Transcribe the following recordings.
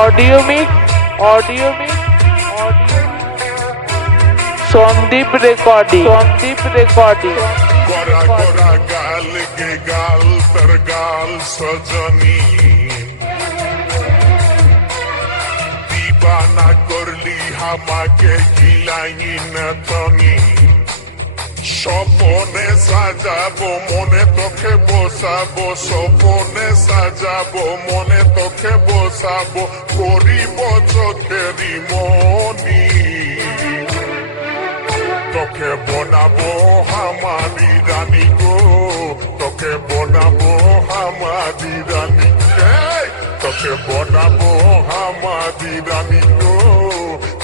audio mix audio mix audio Sandeep recording गोरा गोरा गाल के गाल तर गाल सजनी दीवाना करली हमाके गिलाई न तनी স্বপনে সাজাবো মনে তোকে বসাবো স্বপনে সাজাবো মনে তোকে বসাবো করিব চোখেরি মনি তোকে বনাবো হামারি রানী গো তোকে বনাবো হামারি রানী তোকে বনাবো হামারি রানী গো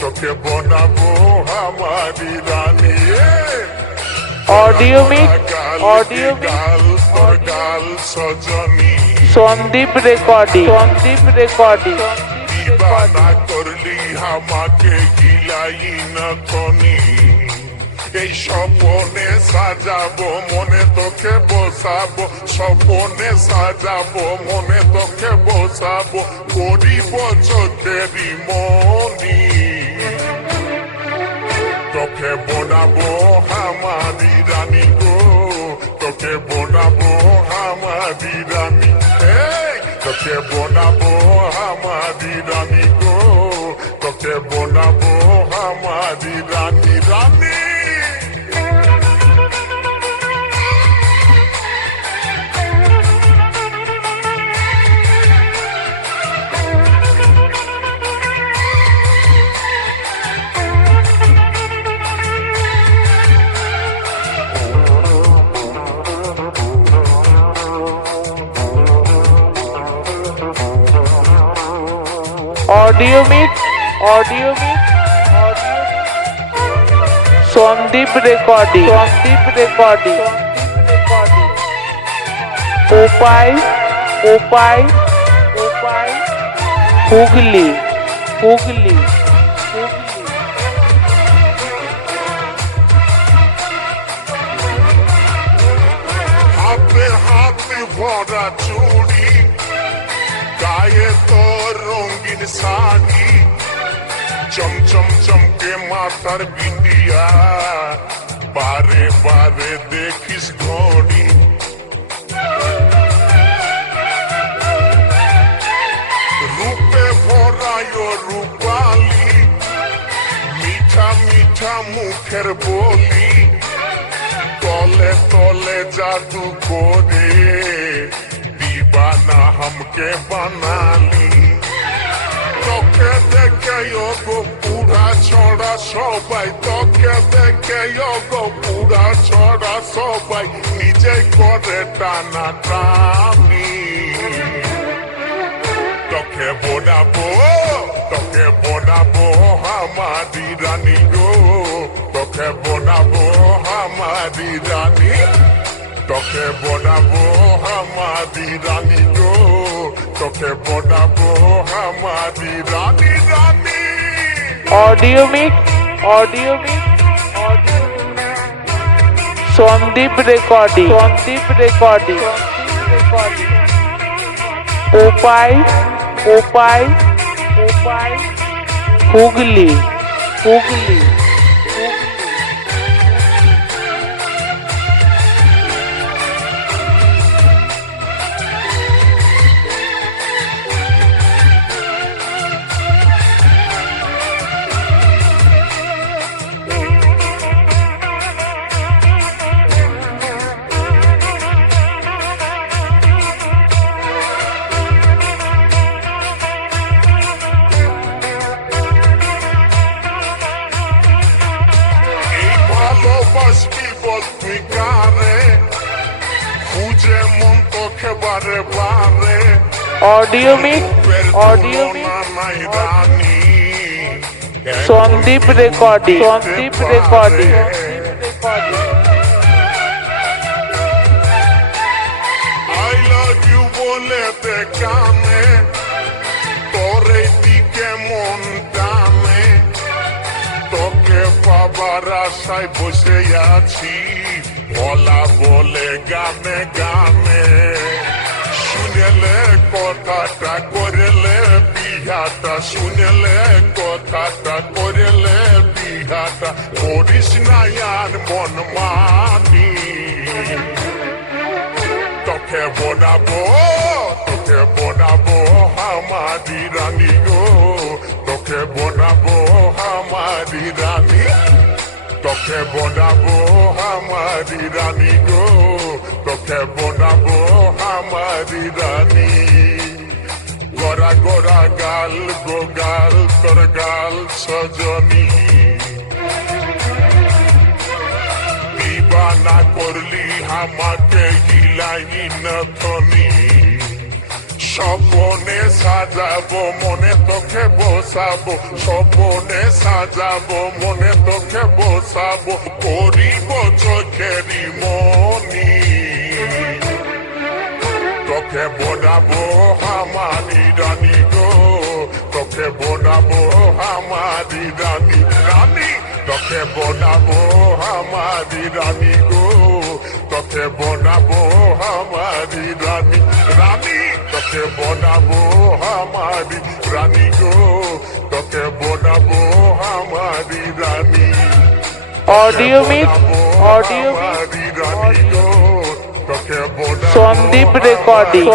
তোকে বনাবো হামারি রানী অডিও মিক্স গাল সজনী সন্দীপ রেকর্ডিং দিবানা করলি আমাকে গিলাই না তনি এই স্বপনে সাজাবো মনে তোকে বসাবো স্বপনে সাজাবো মনে তোকে বসাবো করিব চোখেরি মনি তোকে বনাবো হামারি রানী গো তোকে বনাবো হামারি রানী তোকে বনাবো হামারি রানী গো তোকে বনাবো হামারি রানী রানী অডিও মিক্স সন্দীপ রেকর্ডিং উপায় হুগলি হাতে হাতে ভরা চুড়ি গায়ে তোর রঙিন শাড়ি চমচম চমকে মাথার বিন্দিয়া বারে বারে দেখিস ঘড়ি রূপে ভরায় রূপালি মিঠা মিঠা মুখের বলি তলে তলে জাদু করে दीवाना हमके बनाली তোকে দেখে গো পুরা ছড়া সবাই তোকে দেখে গো পুরা ছড়া সবাই নিজে করে টানা টানি তোকে বনাবো হামারি রানী গো তোকে বনাবো হামারি রানী তোকে বনাবো হামারি রানী গো তোকে বনাবো হামারি রানী রানী অডিও মিক্স সন্দীপ রেকর্ডিং উপায় হুগলি তুই কারে খুঁজে মন তোকে বারে বারে অডিও মিক্স রানী Sandeep recording I love you বলে দেখানে তোর দিকে মন টানে তোকে পাবার আশায় বসে আছি ভোলা বলে গানে গানে শুনেলে কথাটা করলে বিহা কথাটা শুনেলে কথাটা করেলে বিহাটা করিস না আর মন মানি তোকে বনাবো হামারি রানী গো তোকে বনাবো হামারি রানী তোকে বনাবো হামারি রানী গো তোকে বনাবো হামারি রানী গোরা গোরা গাল গো গাল তোর গাল সজনী বিবানা করলি আমাকে গিলাইনি নথনি স্বপনে সাজাবো মনে তোকে বসাবো স্বপনে সাজাবো মনে তোকে বসাবো করিব চোখেরি মনি তোকে বনাবো হামারি রানী গো তোকে বনাবো হামারি রানী রানী তোকে বনাবো হামারি রানী গো তোকে বনাবো হামারি রানী রানী তোকে বনাবো হামারি রানী গো তোকে বনাবো হামারি রানী অডিও মিক্স অডিও হামারি রানী গো তোকে বনাবো সন্দীপ রেকর্ডিং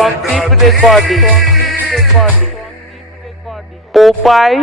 পোপাই